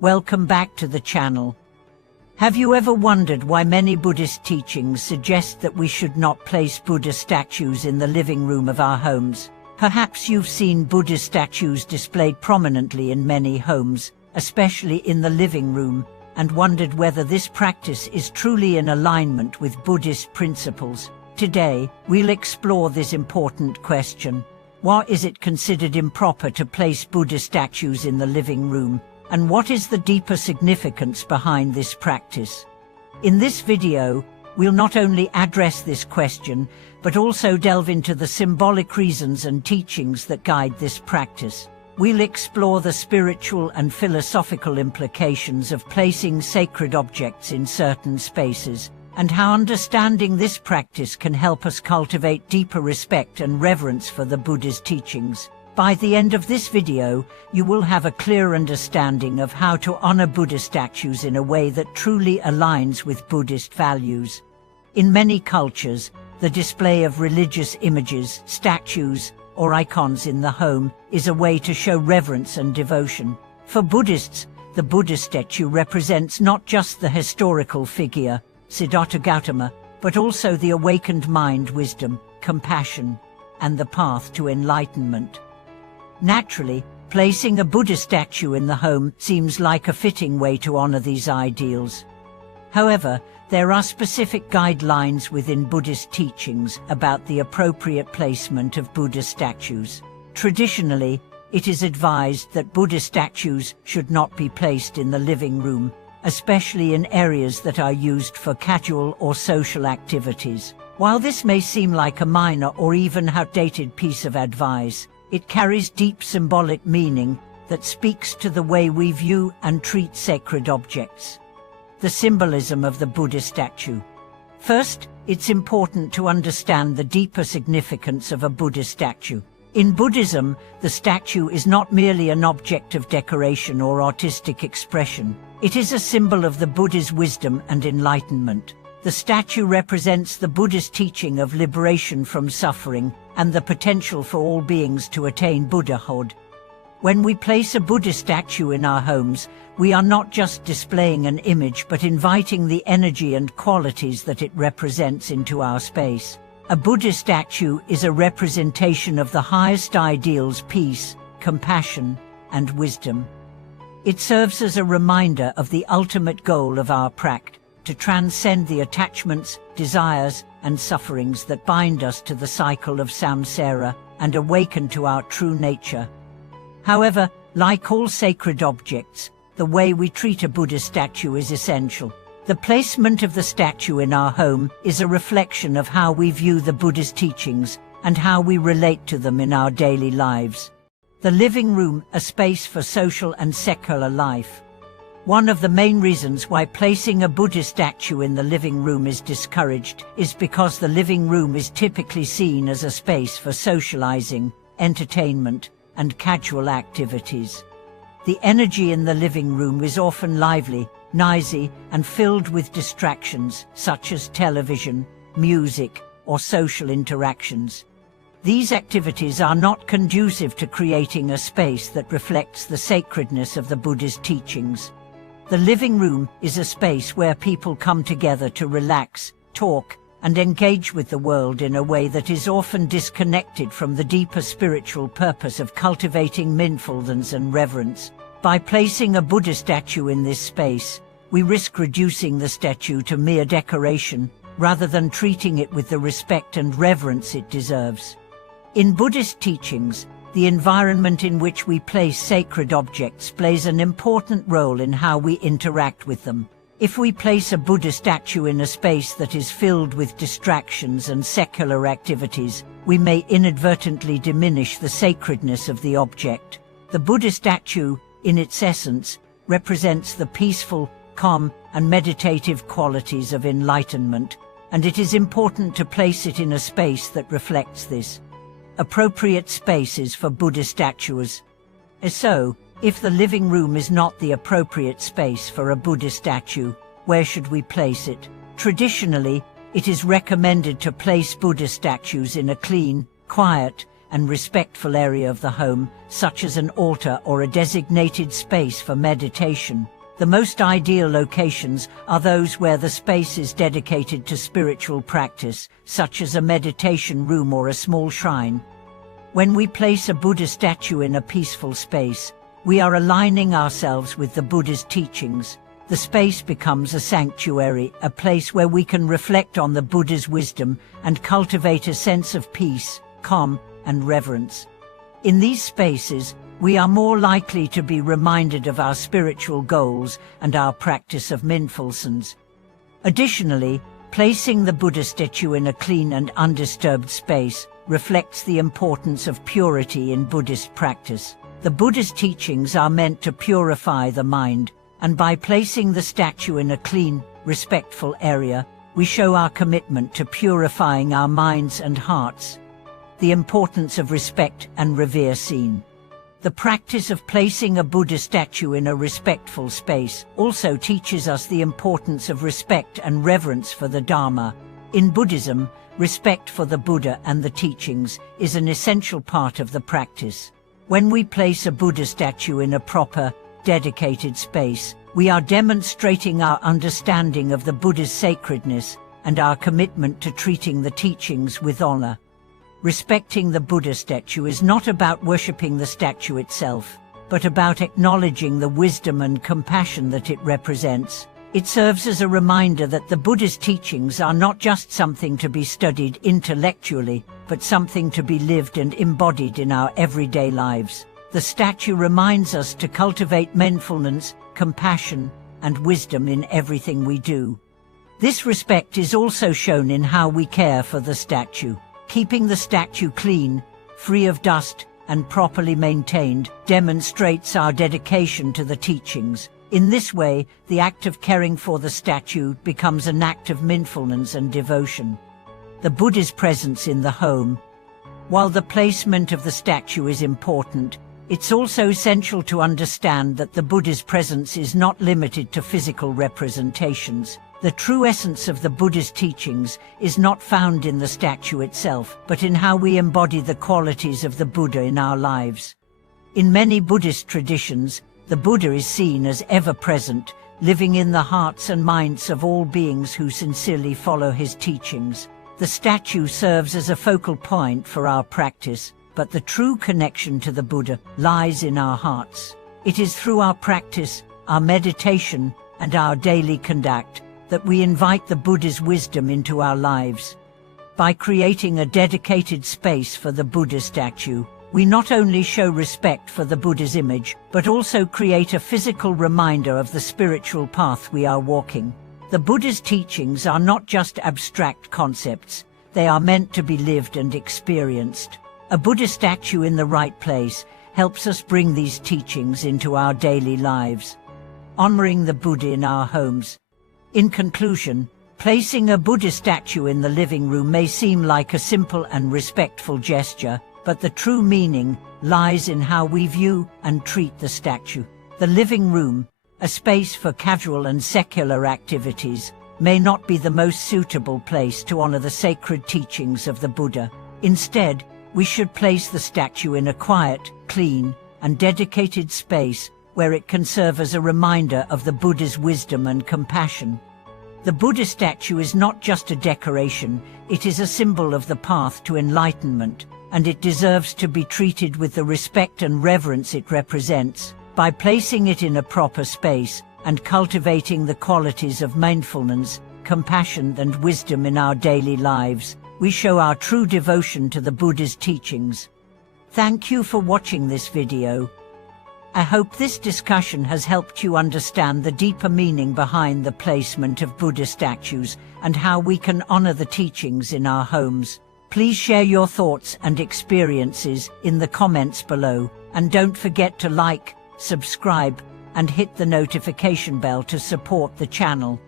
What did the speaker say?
Welcome back to the channel. Have you ever wondered why many Buddhist teachings suggest that we should not place Buddha statues in the living room of our homes? Perhaps you've seen Buddha statues displayed prominently in many homes, especially in the living room, and wondered whether this practice is truly in alignment with Buddhist principles. Today, we'll explore this important question. Why is it considered improper to place Buddha statues in the living room? And what is the deeper significance behind this practice? In this video, we'll not only address this question, but also delve into the symbolic reasons and teachings that guide this practice. We'll explore the spiritual and philosophical implications of placing sacred objects in certain spaces, and how understanding this practice can help us cultivate deeper respect and reverence for the Buddha's teachings. By the end of this video, you will have a clear understanding of how to honor Buddha statues in a way that truly aligns with Buddhist values. In many cultures, the display of religious images, statues, or icons in the home is a way to show reverence and devotion. For Buddhists, the Buddha statue represents not just the historical figure, Siddhartha Gautama, but also the awakened mind, wisdom, compassion, and the path to enlightenment. Naturally, placing a Buddha statue in the home seems like a fitting way to honor these ideals. However, there are specific guidelines within Buddhist teachings about the appropriate placement of Buddha statues. Traditionally, it is advised that Buddha statues should not be placed in the living room, especially in areas that are used for casual or social activities. While this may seem like a minor or even outdated piece of advice, it carries deep symbolic meaning that speaks to the way we view and treat sacred objects. The symbolism of the Buddha statue. First, it's important to understand the deeper significance of a Buddha statue. In Buddhism, the statue is not merely an object of decoration or artistic expression. It is a symbol of the Buddha's wisdom and enlightenment. The statue represents the Buddha's teaching of liberation from suffering and the potential for all beings to attain Buddhahood. When we place a Buddha statue in our homes, we are not just displaying an image but inviting the energy and qualities that it represents into our space. A Buddha statue is a representation of the highest ideals: peace, compassion, and wisdom. It serves as a reminder of the ultimate goal of our practice, to transcend the attachments, desires, and sufferings that bind us to the cycle of samsara and awaken to our true nature. However, like all sacred objects, the way we treat a Buddha statue is essential. The placement of the statue in our home is a reflection of how we view the Buddha's teachings and how we relate to them in our daily lives. The living room, a space for social and secular life. One of the main reasons why placing a Buddha statue in the living room is discouraged is because the living room is typically seen as a space for socializing, entertainment, and casual activities. The energy in the living room is often lively, noisy, and filled with distractions such as television, music, or social interactions. These activities are not conducive to creating a space that reflects the sacredness of the Buddha's teachings. The living room is a space where people come together to relax, talk, and engage with the world in a way that is often disconnected from the deeper spiritual purpose of cultivating mindfulness and reverence. By placing a Buddha statue in this space, we risk reducing the statue to mere decoration, rather than treating it with the respect and reverence it deserves. In Buddhist teachings, the environment in which we place sacred objects plays an important role in how we interact with them. If we place a Buddha statue in a space that is filled with distractions and secular activities, we may inadvertently diminish the sacredness of the object. The Buddha statue, in its essence, represents the peaceful, calm, and meditative qualities of enlightenment, and it is important to place it in a space that reflects this. Appropriate spaces for Buddha statues. So, if the living room is not the appropriate space for a Buddha statue, where should we place it? Traditionally, it is recommended to place Buddha statues in a clean, quiet, and respectful area of the home, such as an altar or a designated space for meditation. The most ideal locations are those where the space is dedicated to spiritual practice, such as a meditation room or a small shrine. When we place a Buddha statue in a peaceful space, we are aligning ourselves with the Buddha's teachings. The space becomes a sanctuary, a place where we can reflect on the Buddha's wisdom and cultivate a sense of peace, calm, and reverence. In these spaces, we are more likely to be reminded of our spiritual goals and our practice of mindfulness. Additionally, placing the Buddha statue in a clean and undisturbed space reflects the importance of purity in Buddhist practice. The Buddha's teachings are meant to purify the mind, and by placing the statue in a clean, respectful area, we show our commitment to purifying our minds and hearts. The importance of respect and revere seen. The practice of placing a Buddha statue in a respectful space also teaches us the importance of respect and reverence for the Dharma. In Buddhism, respect for the Buddha and the teachings is an essential part of the practice. When we place a Buddha statue in a proper, dedicated space, we are demonstrating our understanding of the Buddha's sacredness and our commitment to treating the teachings with honor. Respecting the Buddha statue is not about worshipping the statue itself, but about acknowledging the wisdom and compassion that it represents. It serves as a reminder that the Buddha's teachings are not just something to be studied intellectually, but something to be lived and embodied in our everyday lives. The statue reminds us to cultivate mindfulness, compassion, and wisdom in everything we do. This respect is also shown in how we care for the statue. Keeping the statue clean, free of dust, and properly maintained demonstrates our dedication to the teachings. In this way, the act of caring for the statue becomes an act of mindfulness and devotion. The Buddha's presence in the home. While the placement of the statue is important, it's also essential to understand that the Buddha's presence is not limited to physical representations. The true essence of the Buddha's teachings is not found in the statue itself, but in how we embody the qualities of the Buddha in our lives. In many Buddhist traditions, the Buddha is seen as ever-present, living in the hearts and minds of all beings who sincerely follow his teachings. The statue serves as a focal point for our practice, but the true connection to the Buddha lies in our hearts. It is through our practice, our meditation, and our daily conduct that we invite the Buddha's wisdom into our lives. By creating a dedicated space for the Buddha statue, we not only show respect for the Buddha's image, but also create a physical reminder of the spiritual path we are walking. The Buddha's teachings are not just abstract concepts, they are meant to be lived and experienced. A Buddha statue in the right place helps us bring these teachings into our daily lives. Honoring the Buddha in our homes. In conclusion, placing a Buddha statue in the living room may seem like a simple and respectful gesture, but the true meaning lies in how we view and treat the statue. The living room, a space for casual and secular activities, may not be the most suitable place to honor the sacred teachings of the Buddha. Instead, we should place the statue in a quiet, clean, and dedicated space where it can serve as a reminder of the Buddha's wisdom and compassion. The Buddha statue is not just a decoration, it is a symbol of the path to enlightenment, and it deserves to be treated with the respect and reverence it represents. By placing it in a proper space and cultivating the qualities of mindfulness, compassion, and wisdom in our daily lives, we show our true devotion to the Buddha's teachings. Thank you for watching this video. I hope this discussion has helped you understand the deeper meaning behind the placement of Buddha statues and how we can honor the teachings in our homes. Please share your thoughts and experiences in the comments below, and don't forget to like, subscribe, and hit the notification bell to support the channel.